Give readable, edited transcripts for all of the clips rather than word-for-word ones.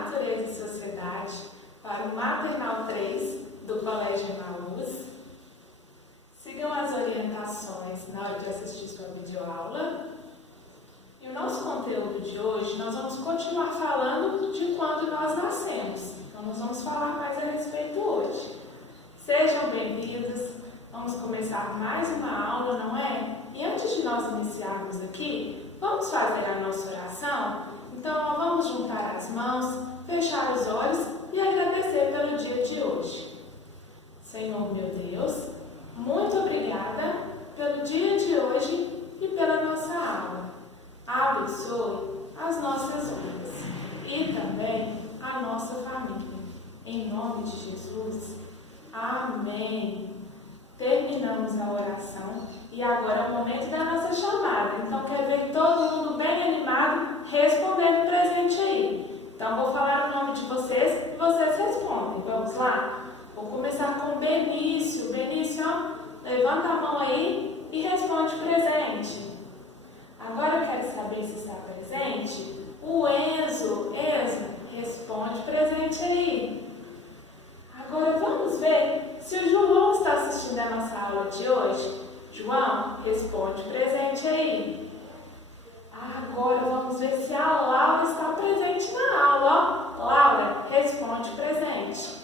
Natureza e Sociedade para o Maternal 3 do Colégio Emaús. Sigam as orientações na hora de assistir sua videoaula. E o nosso conteúdo de hoje, nós vamos continuar falando de quando nós nascemos. Então, nós vamos falar mais a respeito hoje. Sejam bem-vindos. Vamos começar mais uma aula, não é? E antes de nós iniciarmos aqui, vamos fazer a nossa oração? Então, vamos juntar as mãos, fechar os olhos e agradecer pelo dia de hoje. Senhor, meu Deus, muito obrigada pelo dia de hoje e pela nossa aula. Abençoe as nossas vidas e também a nossa família. Em nome de Jesus. Amém. Terminamos a oração e agora é o momento da nossa chamada. Então, quero ver todo mundo bem animado respondendo presente aí. Então, vou falar o nome de vocês e vocês respondem. Vamos lá? Vou começar com o Benício. Benício, levanta a mão aí e responde presente. Agora eu quero saber se está presente o Enzo. Enzo, responde presente aí. Agora vamos ver se o João está assistindo a nossa aula de hoje. João, responde presente aí. Agora vamos ver se a Laura está presente na aula. Laura, responde presente.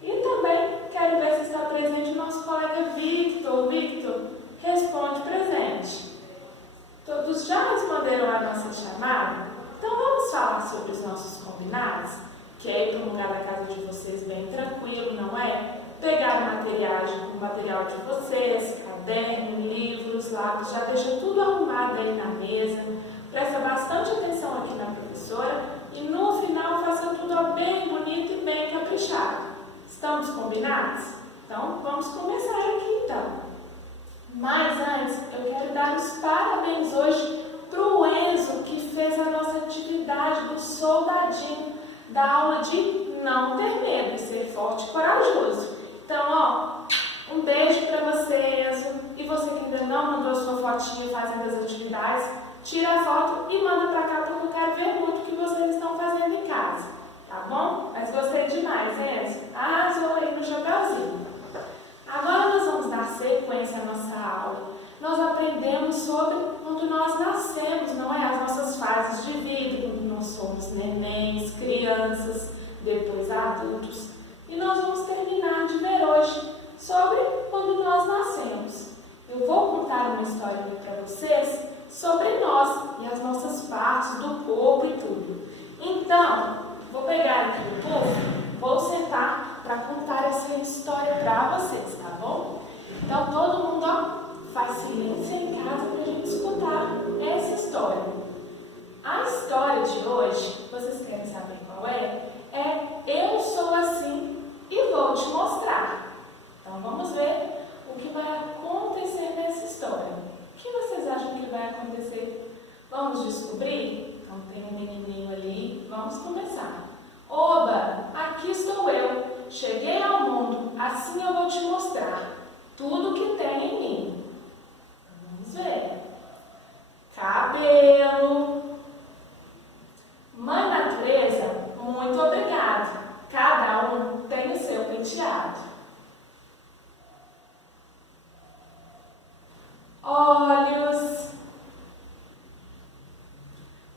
E também quero ver se está presente o nosso colega Victor. Victor, responde presente. Todos já responderam a nossa chamada? Então vamos falar sobre os nossos combinados? Que é ir para um lugar da casa de vocês bem tranquilo, não é? Pegar o material de vocês, caderno, livros, lápis, já deixa tudo arrumado aí na mesa. Presta bastante atenção aqui na professora e no final faça tudo bem bonito e bem caprichado. Estamos combinados? Então vamos começar aqui então. Mas antes, eu quero dar os parabéns hoje para o Enzo, que fez a nossa atividade do soldadinho, da aula de não ter medo e ser forte e corajoso. Então, um beijo para você, Enzo. E você que ainda não mandou sua fotinha fazendo as atividades, tira a foto e manda para cá, porque eu quero ver muito o que vocês estão fazendo em casa. Tá bom? Mas gostei demais, Enzo. Arrasou aí no chapéuzinho. Agora nós vamos dar sequência à nossa aula. Nós aprendemos sobre quando nós nascemos, não é? As nossas fases de vida, quando nós somos nenéns, crianças, depois adultos. E nós vamos terminar de ver hoje sobre quando nós nascemos. Eu vou contar uma história para vocês sobre nós e as nossas partes do corpo e tudo. Então, vou pegar aqui o puff, vou sentar para contar essa história para vocês, tá bom? Então, todo mundo, faz silêncio em casa para a gente escutar essa história. A história de hoje, vocês querem saber qual é? É Eu Sou Assim e Vou Te Mostrar. Então, vamos ver o que vai acontecer nessa história. O que vocês acham que vai acontecer? Vamos descobrir? Então, tem um menininho ali. Vamos começar. Oba, aqui estou eu. Cheguei ao mundo, assim eu vou te mostrar tudo que tem em mim. Vamos ver. Cabelo. Mãe Natureza, muito obrigada. Cada um tem o seu penteado. Olhos.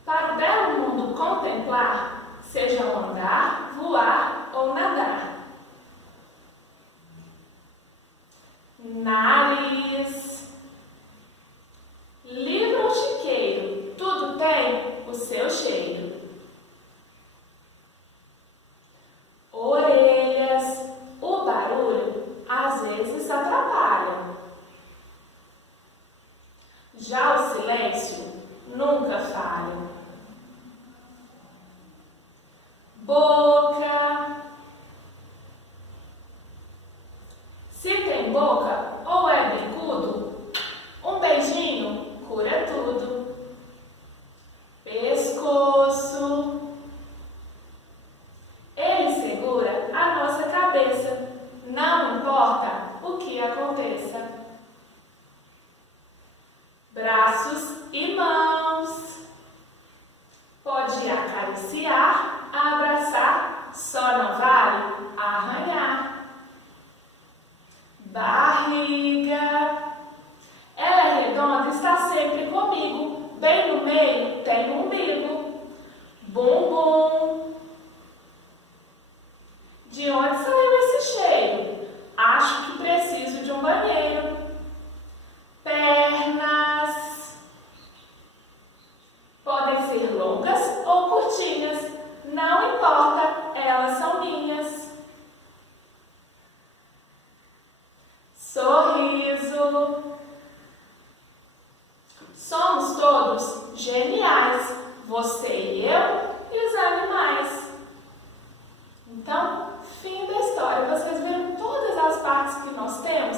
Para o belo mundo contemplar, seja andar, voar ou nadar. Nariz. Livro ou chiqueiro, tudo tem o seu cheiro. Orelhas. O barulho às vezes atrapalha. Já o silêncio nunca falha. Boca. Se tem boca ou é bicudo, um beijinho cura tudo. Pescoço. Ele segura a nossa cabeça, não importa o que aconteça. Braços e mãos. Pode acariciar, abraçar. Só não vale arranhar. Barriga. Ela é redonda, está sempre comigo. Bem no meio tem um umbigo. Bumbum. De onde saiu esse cheiro? Acho que preciso de um banheiro. Pernas. Podem ser longas ou curtinhas. Não importa, elas são minhas. Sorriso. Somos todos geniais, você e eu e os animais. Então, fim da história. Vocês viram todas as partes que nós temos?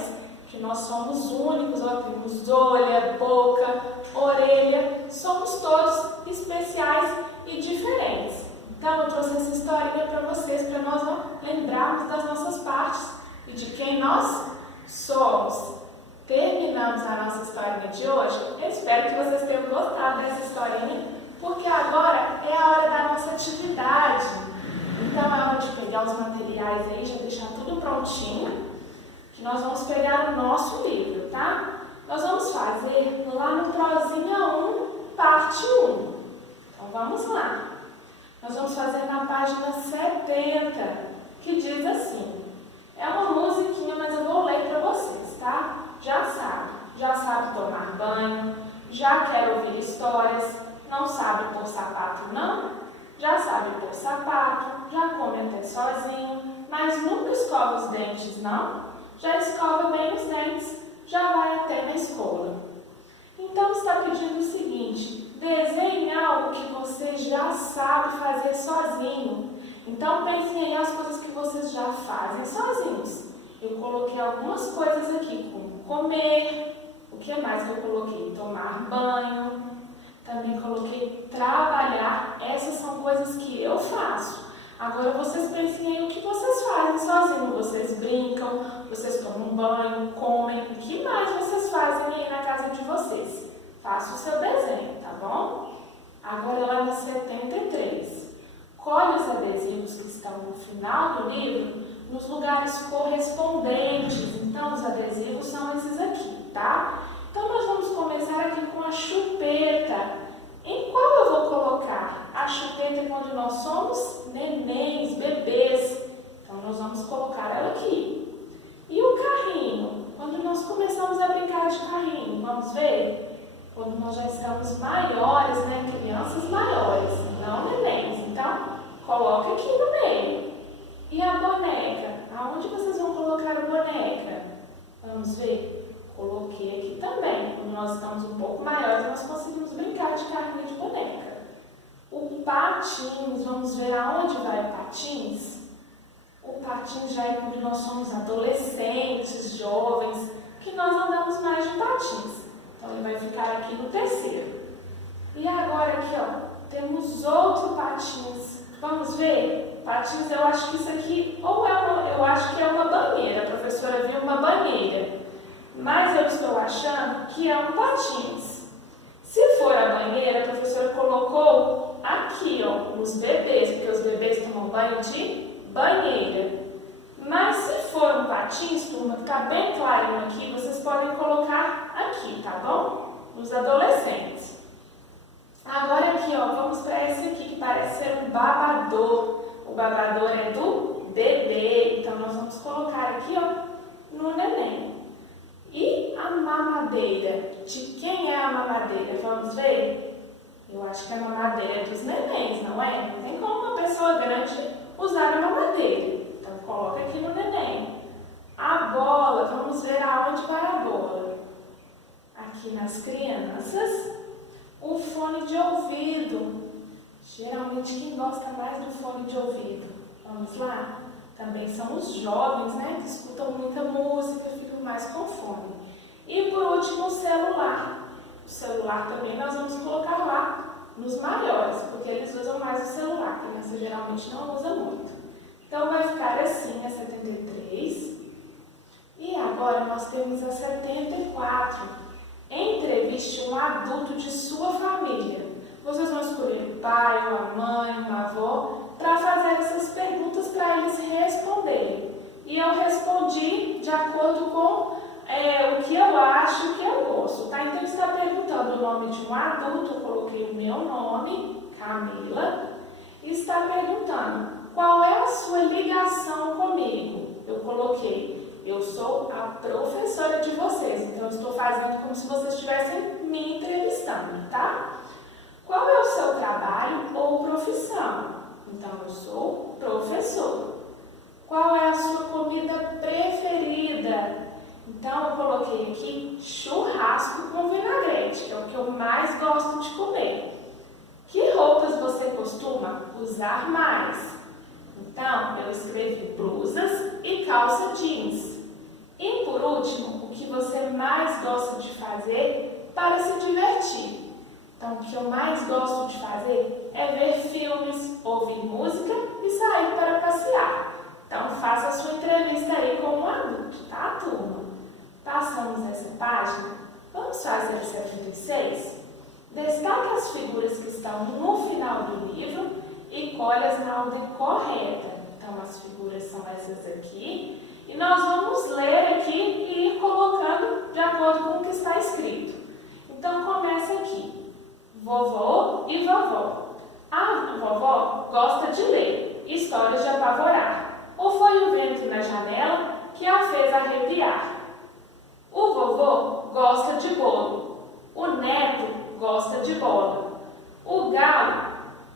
Que nós somos únicos, ó, temos olho, boca, orelha, somos todos especiais e diferentes. Então, eu trouxe essa historinha para vocês, para nós lembrarmos das nossas partes e de quem nós somos. Terminamos a nossa historinha de hoje. Eu espero que vocês tenham gostado dessa historinha, porque agora é a hora da nossa atividade. Então, é hora de pegar os materiais aí, já deixar tudo prontinho, que nós vamos pegar o nosso livro, tá? Nós vamos fazer lá no Prosinha 1, parte 1. Então, vamos lá. Nós vamos fazer na página 70, que diz assim. É uma musiquinha, mas eu vou ler para vocês, tá? Já sabe tomar banho, já quer ouvir histórias, não sabe pôr sapato não, já sabe pôr sapato, já come até sozinho, mas nunca escova os dentes não, já escova bem os dentes, já vai até na escola. Então está pedindo o seguinte, desenhe algo que você já sabe fazer sozinho. Então pensem aí as coisas que vocês já fazem sozinhos. Eu coloquei algumas coisas aqui, como comer, o que mais que eu coloquei? Tomar banho, também coloquei trabalhar, essas são coisas que eu faço. Agora vocês pensem aí o que vocês fazem sozinhos, vocês brincam, vocês tomam banho, comem, o que mais vocês fazem aí na casa de vocês? Faça o seu desenho, tá bom? Agora lá no 73. Colhe os adesivos que estão no final do livro nos lugares correspondentes. Então, os adesivos são esses aqui, tá? Então, nós vamos começar aqui com a chupeta. Em qual eu vou colocar? A chupeta é quando nós somos nenéns, bebês. Então, nós vamos colocar ela aqui. E o carrinho? Quando nós começamos a brincar de carrinho, vamos ver? Quando nós já estamos maiores, né? Crianças maiores, não nenéns. Então, coloca aqui no meio. E a boneca? Aonde vocês vão colocar a boneca? Vamos ver? Coloquei aqui também. Quando nós estamos um pouco maiores, nós conseguimos brincar de carrinho de boneca. O patins, vamos ver aonde vai o patins? O patins já é quando nós somos adolescentes, jovens, que nós andamos mais de patins. Então, ele vai ficar aqui no terceiro. E agora aqui, ó, temos outro patins. Vamos ver? Patins, eu acho que isso aqui, eu acho que é uma banheira. A professora viu uma banheira. Mas eu estou achando que é um patins. Se for a banheira, a professora colocou aqui, ó, nos bebês, porque os bebês tomam banho de banheira. Mas se for um patins, turma, que está bem clarinho aqui, vocês podem colocar aqui, tá bom? Nos adolescentes. Agora aqui, ó, vamos para esse aqui que parece ser um babador. O babador é do bebê, então nós vamos colocar aqui, ó, no neném. E a mamadeira? De quem é a mamadeira? Vamos ver? Eu acho que a mamadeira é dos nenéns, não é? Não tem como uma pessoa grande usar a mamadeira. Então coloca aqui no neném. A bola, vamos ver aonde vai a bola. Aqui nas crianças. O fone de ouvido. Geralmente quem gosta mais do fone de ouvido? Vamos lá? Também são os jovens, né? Que escutam muita música e ficam mais com fone. E por último o celular. O celular também nós vamos colocar lá nos maiores, porque eles usam mais o celular. A criança geralmente não usa muito. Então vai ficar assim a 73. E agora nós temos a 74. Entreviste um adulto de sua família. Vocês vão escolher o pai, uma mãe, uma avó, para fazer essas perguntas adulto, eu coloquei o meu nome, Camila, e está perguntando, qual é a sua ligação comigo? Eu coloquei, eu sou a professora de vocês, então eu estou fazendo como se vocês estivessem me entrevistando, tá? Qual é o seu trabalho ou profissão? Então, eu sou professor. Qual é a sua comida preferida? Então, eu coloquei aqui churrasco com vinagrete, que é o que eu mais gosto de comer. Que roupas você costuma usar mais? Então, eu escrevi blusas e calça jeans. E, por último, o que você mais gosta de fazer para se divertir? Então, o que eu mais gosto de fazer é ver filmes, ouvir música e sair para passear. Então, faça a sua entrevista aí como um adulto, tá, turma? Passamos essa página. Vamos fazer o 76? Destaque as figuras que estão no final do livro e colhe-as na ordem correta. Então, as figuras são essas aqui. E nós vamos ler aqui e ir colocando de acordo com o que está escrito. Então, começa aqui. Vovô e vovó. A vovó gosta de ler histórias de apavorar. Ou foi o vento na janela que a fez arrepiar? O vovô gosta de bolo. O neto gosta de bola. O galo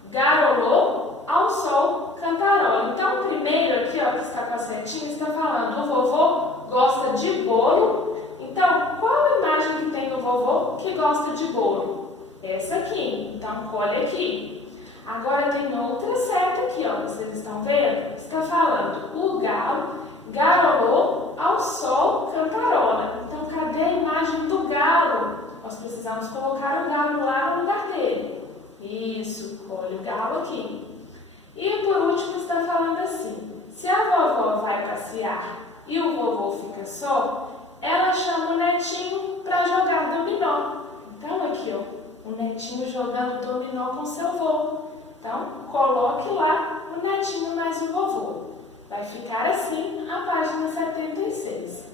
garolou, ao sol cantarola. Então, primeiro aqui, ó, que está com a setinha, está falando, o vovô gosta de bolo. Então, qual a imagem que tem do vovô que gosta de bolo? Essa aqui. Então, colhe aqui. Agora tem outra seta aqui, ó. Vocês estão vendo? Está falando, o galo garolou, ao sol cantarola. Então, cadê a imagem do galo? Nós precisamos colocar o galo lá no lugar dele. Isso, colhe o galo aqui. E por último está falando assim, se a vovó vai passear e o vovô fica só, ela chama o netinho para jogar dominó. Então aqui, ó, o netinho jogando dominó com seu vô. Então, coloque lá o netinho mais o vovô. Vai ficar assim a página 76.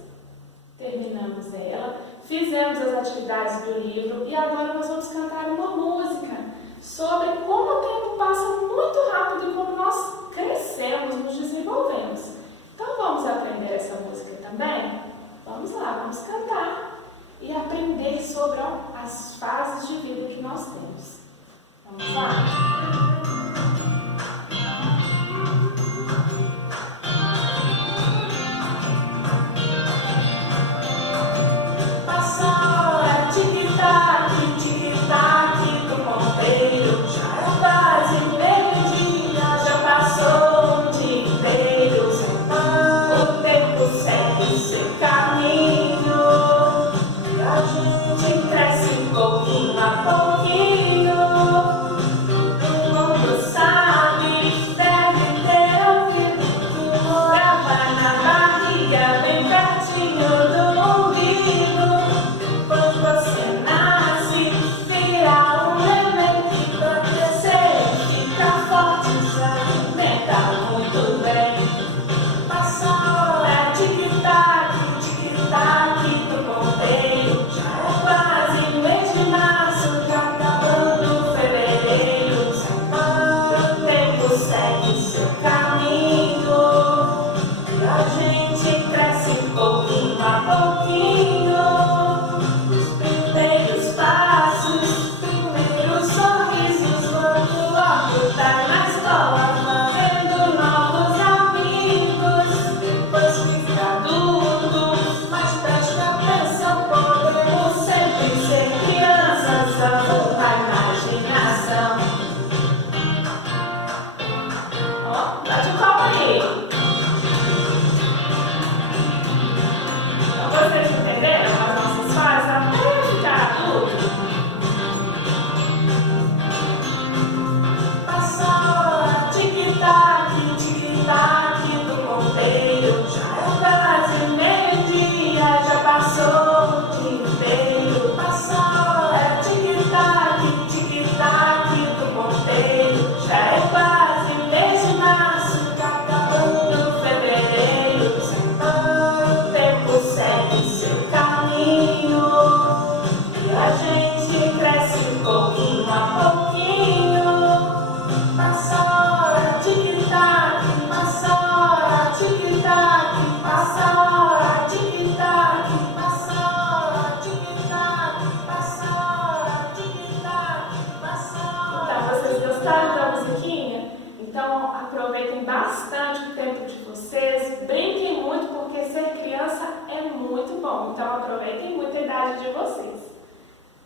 Terminamos ela, fizemos as atividades do livro e agora nós vamos cantar uma música sobre como o tempo passa muito rápido e como nós crescemos, nos desenvolvemos. Então vamos aprender essa música também? Vamos lá, vamos cantar e aprender sobre as fases de vida que nós temos. Vamos lá? Já é quase mês de março, tá acabando. aproveitem bastante o tempo de vocês, brinquem muito, porque ser criança é muito bom, então aproveitem muito a idade de vocês.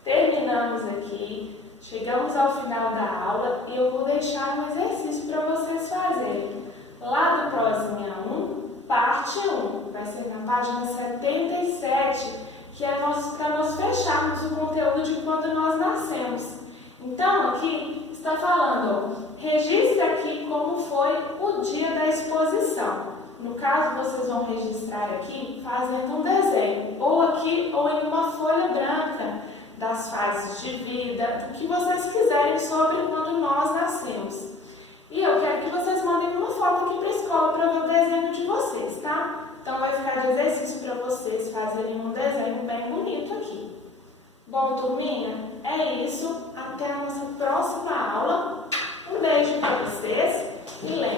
Terminamos aqui, chegamos ao final da aula e eu vou deixar um exercício para vocês fazerem. Lá do Prozinha 1, parte 1, vai ser na página 77, que é para nós fecharmos o conteúdo de quando nós nascemos. Então aqui está falando, registre aqui como foi o dia da exposição. No caso, vocês vão registrar aqui fazendo um desenho, ou aqui ou em uma folha branca, das fases de vida, o que vocês quiserem sobre quando nós nascemos. E eu quero que vocês mandem uma foto aqui para a escola para ver o desenho de vocês, tá? Então vai ficar de exercício para vocês fazerem um desenho bem bonito aqui. Bom, turminha, é isso. Até a nossa próxima aula. Um beijo para vocês e lembrem.